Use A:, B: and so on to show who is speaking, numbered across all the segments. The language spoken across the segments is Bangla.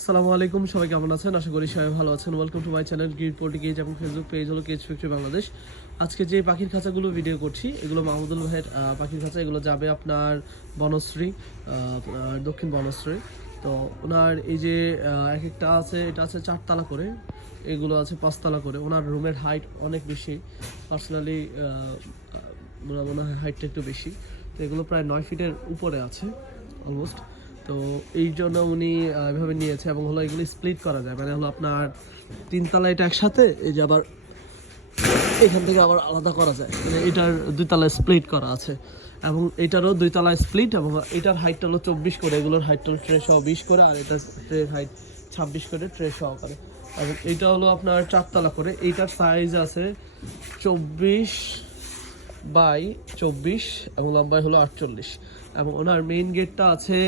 A: আসসালামু আলাইকুম, সবাই কেমন আছেন? আশা করি সবাই ভালো আছেন। ওয়েলকাম টু মাই চ্যানেল গ্রিড পোর্টি গেজ এবং ফেসবুক পেজ হলো কেজ ফ্যাক্টরি বাংলাদেশ আজকে যে পাখির খাঁচাগুলো ভিডিও করছি, এগুলো মাহমুদুল ভাইয়ের পাখির খাঁচা। এগুলো যাবে আপনার বনশ্রী দক্ষিণ বনশ্রী। তো ওনার এই যে এক একটা আছে, এটা আছে চারতলা করে। এগুলো আছে পাঁচতলা করে। ওনার রুমের হাইট অনেক বেশি। পার্সোনালি মনে হয় হাইটটা একটু বেশি। তো এগুলো প্রায় নয় ফিটের উপরে আছে অলমোস্ট তো এই জন্য উনি এভাবে নিয়েছে এবং হলো এগুলো স্প্লিট করা যায়। মানে হলো আপনার তিনতলা এটা একসাথে, এই যে আবার এখান থেকে আবার আলাদা করা যায়। মানে এটার দুই তলায় স্প্লিট করা আছে এবং এটারও দুই তলায় স্প্লিট এবং এটার হাইটটা হলো চব্বিশ করে, এগুলোর হাইটটা হলো ট্রে সহ বিশ করে আর এটার ট্রের হাইট ছাব্বিশ করে ট্রে সহ করে। এবং এটা হলো আপনার চারতলা করে, এইটার সাইজ আছে চব্বিশ বাই চব্বিশ এবং লম্বাই হলো আটচল্লিশ। এবং ওনার মেইন গেটটা আছে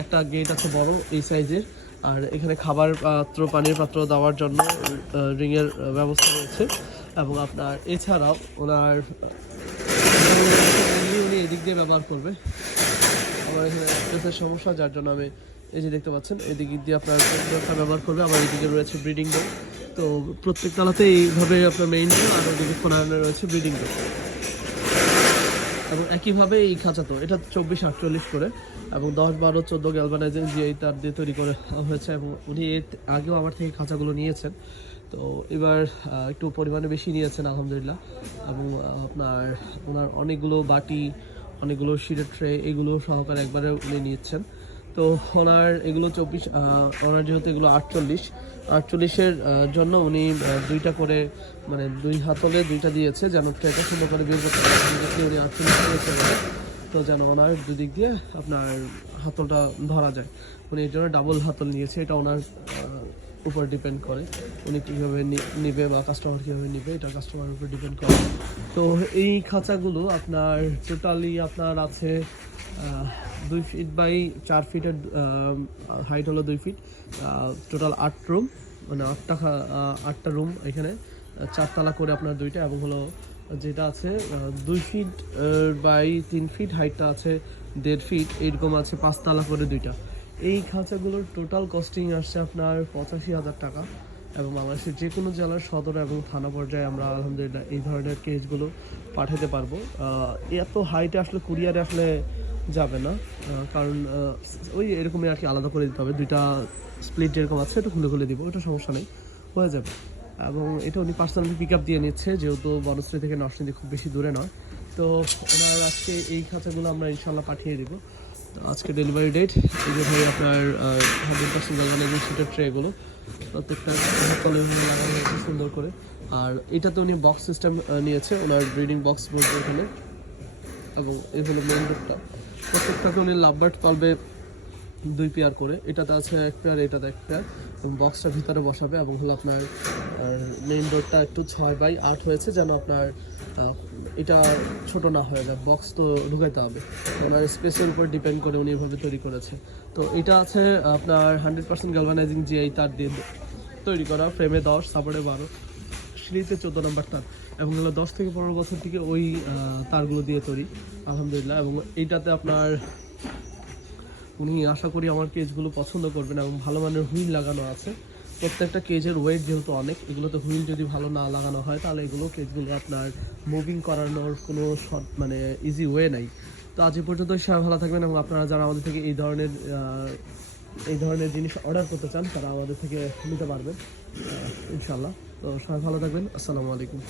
A: একটা গেট আছে বড় এই সাইজের। আর এখানে খাবার পাত্র, পানির পাত্র দেওয়ার জন্য রিংয়ের ব্যবস্থা রয়েছে। এবং আপনার এছাড়াও ওনার, উনি এদিক দিয়ে ব্যবহার করবে। আমার এখানে স্পেসের সমস্যা যার জন্য আমি এই যে দেখতে পাচ্ছেন, এদিক দিয়ে আপনার ব্যবহার করবে। আবার এদিকে রয়েছে ব্রিডিং ডোর তো প্রত্যেক তলাতে এইভাবে আপনার মেইন আর ওদিকে ফোনানে রয়েছে ব্রিডিং ডোর এবং একইভাবে এই খাঁচা তো, এটা চব্বিশ আটচল্লিশ করে এবং দশ বারো চোদ্দ গ্যালবানাইজেন জিআই তার দিয়ে তৈরি করে হয়েছে এবং উনি এর আগেও আমার থেকে খাঁচাগুলো নিয়েছেন। তো এবার একটু পরিমাণে বেশি নিয়েছেন, আলহামদুলিল্লাহ। এবং আপনার ওনার অনেকগুলো বাটি, অনেকগুলো শিরের ট্রে এগুলো সহকারে একবারে উনি নিচ্ছেন। তো ওনার এগুলো চব্বিশ ওনার যেহেতু এগুলো আটচল্লিশ, আটচল্লিশের জন্য উনি দুইটা করে মানে দুই হাতলে দুইটা দিয়েছে, যেন ট্রেটা সুন্দর করে বের করতে পারে। উনি আটচল্লিশ তো যেন ওনার দুদিক দিয়ে আপনার হাতলটা ধরা যায়। উনি এর জন্য ডাবল হাতল নিয়েছে, এটা ওনার উপর ডিপেন্ড করে। উনি কীভাবে নিবে বা কাস্টমার কীভাবে নিবে, এটা কাস্টমারের উপর ডিপেন্ড করে। তো এই খাঁচাগুলো আপনার টোটালি আপনার আছে দুই ফিট বাই চার ফিটের হাইট হলো দুই ফিট টোটাল আট রুম মানে আটটা আটটা রুম এখানে চারতলা করে আপনার দুইটা এবং হলো যেটা আছে দুই ফিট বাই তিন ফিট হাইটটা আছে, দেড় ফিট এরকম আছে পাঁচতলা করে দুইটা। এই খাঁচাগুলোর টোটাল কস্টিং আসছে আপনার পঁচাশি হাজার টাকা এবং বাংলাদেশের যে কোনো জেলার সদর এবং থানা পর্যায়ে আমরা আলহামদুলিল্লাহ এই ধরনের কেসগুলো পাঠাতে পারব। এত হাইটে আসলে কুরিয়ারে আসলে যাবে না। কারণ ওই এরকমই আর কি আলাদা করে দিতে হবে। দুইটা স্প্লিট যেরকম আছে এটা খুলে খুলে দিব, ওটা সমস্যা নেই। হয়ে যাবে। এবং এটা উনি পার্সোনালি পিক আপ দিয়ে নিচ্ছে, যেহেতু বনশ্রী থেকে নরসিংদী খুব বেশি দূরে নয়। তো ওনার আজকে এই খাঁচাগুলো আমরা ইনশাল্লাহ পাঠিয়ে দিব। তো আজকে ডেলিভারি ডেট এই যে ভাই আপনার হান্ড্রেড পার্সেন্ট লাগানো সিটের ট্রেগুলো প্রত্যেকটা তলে লাগানো হয়েছে সুন্দর করে। আর এটাতে উনি বক্স সিস্টেম নিয়েছে, ওনার ব্রিডিং বক্স বলতে এখানে। এবং এই হলো মেইন ডোরটা প্রত্যেকটাকে উনি লাভবার্ড পালবে দুই পেয়ার করে। এটাতে আছে এক পেয়ার এটাতে এক পেয়ার এবং বক্সটা ভিতরে বসাবে এবং হলো আপনার মেইন ডোরটা একটু ছয় বাই আট হয়েছে যেন আপনার এটা ছোট না হয়ে যায়। বক্স তো ঢুকাইতে হবে। ওনার স্পেসের উপর ডিপেন্ড করে উনি এভাবে তৈরি করেছে। তো এটা আছে আপনার হান্ড্রেড পার্সেন্ট গ্যালভানাইজিং জিআই তার দিয়ে তৈরি করা ফ্রেমে দশ সাপোর্টে বারো। সিঁড়িতে চোদ্দ নম্বর তার। এবং হলো দশ থেকে পনেরো বছর থেকে ওই তারগুলো দিয়ে তৈরি, আলহামদুলিল্লাহ। এবং এইটাতে আপনার উনি আশা করি আমার কেজগুলো পছন্দ করবেন এবং ভালো মানের হুইল লাগানো আছে। প্রত্যেকটা কেজের ওয়েট যেহেতু অনেক, এগুলোতে হুইল যদি ভালো না লাগানো হয়, তাহলে এগুলো কেজগুলো আপনার মুভিং করানোর কোনো শর্ট মানে ইজি ওয়ে নাই। তো আজ পর্যন্ত সবাই ভালো থাকবেন এবং আপনারা যারা আমাদের থেকে এই ধরনের এই ধরনের জিনিস অর্ডার করতে চান, তারা আমাদের থেকে নিতে পারবেন। ইনশাল্লাহ তো সবাই ভালো থাকবেন। আসসালামু আলাইকুম।